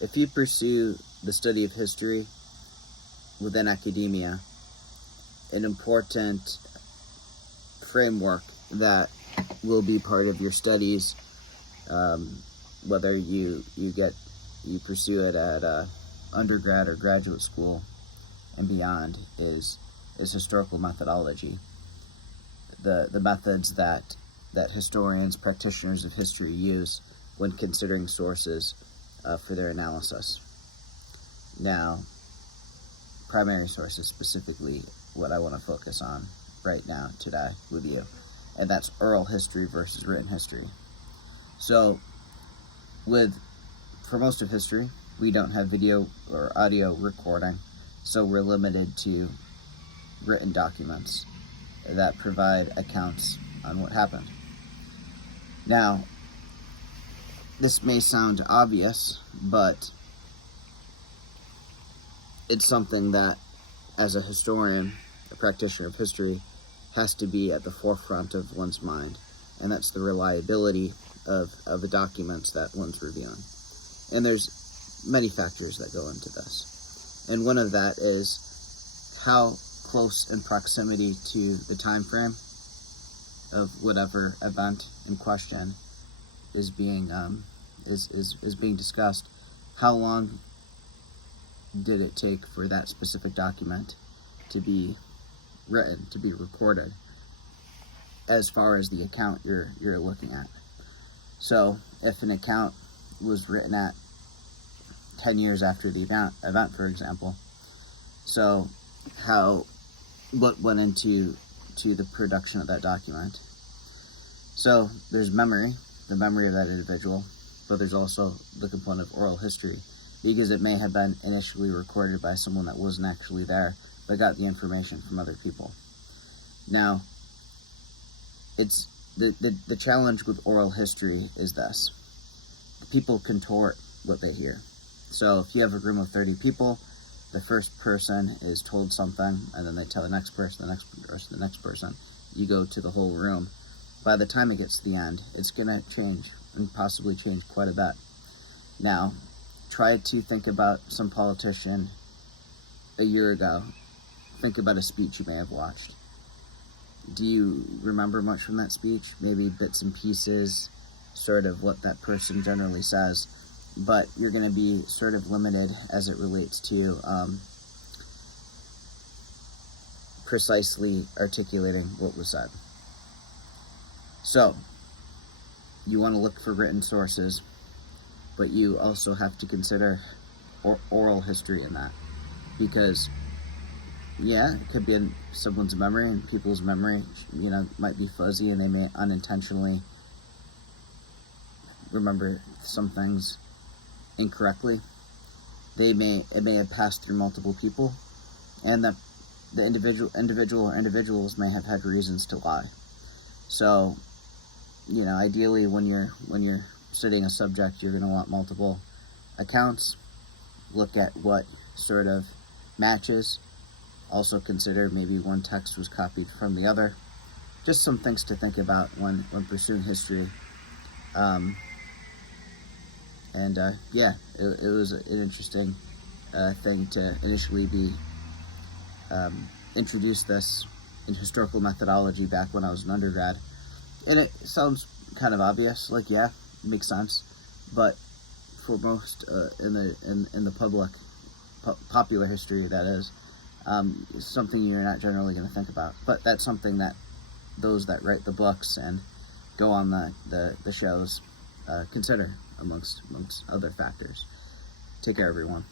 If you pursue the study of history within academia, an important framework that will be part of your studies, whether you pursue it at undergrad or graduate school and beyond, is historical methodology. The methods that historians, practitioners of history use when considering sources for their analysis. Now, primary sources specifically, what I want to focus on right now today with you, and that's oral history versus written history. So, for most of history, we don't have video or audio recording, so we're limited to written documents that provide accounts on what happened. Now, this may sound obvious, but it's something that, as a historian, a practitioner of history, has to be at the forefront of one's mind, and that's the reliability of the documents that one's reviewing. And there's many factors that go into this. And one of that is how close in proximity to the time frame of whatever event in question is being discussed. How long did it take for that specific document to be written, to be recorded, as far as the account you're looking at? So if an account was written at 10 years after the event, for example, so what went into the production of that document? So there's memory, the memory of that individual, but there's also the component of oral history, because it may have been initially recorded by someone that wasn't actually there, but got the information from other people. Now, it's the challenge with oral history is this: people contort what they hear. So if you have a room of 30 people, the first person is told something, and then they tell the next person, the next person, the next person. You go to the whole room. By the time it gets to the end, it's going to change, and possibly change quite a bit. Now, try to think about some politician a year ago. Think about a speech you may have watched. Do you remember much from that speech? Maybe bits and pieces, sort of what that person generally says, but you're going to be sort of limited as it relates to precisely articulating what was said. So, you want to look for written sources, but you also have to consider oral history in that, because it could be in someone's memory, and people's memory, might be fuzzy, and they may unintentionally remember some things incorrectly. It may have passed through multiple people, and the individual or individuals may have had reasons to lie. So, ideally, when you're studying a subject, you're going to want multiple accounts. Look at what sort of matches. Also consider maybe one text was copied from the other. Just some things to think about when pursuing history. It was an interesting thing to initially be introduced this in historical methodology back when I was an undergrad. And it sounds kind of obvious, like, it makes sense, but for most in the public, popular history, that is, something you're not generally going to think about. But that's something that those that write the books and go on the shows consider, amongst other factors. Take care, everyone.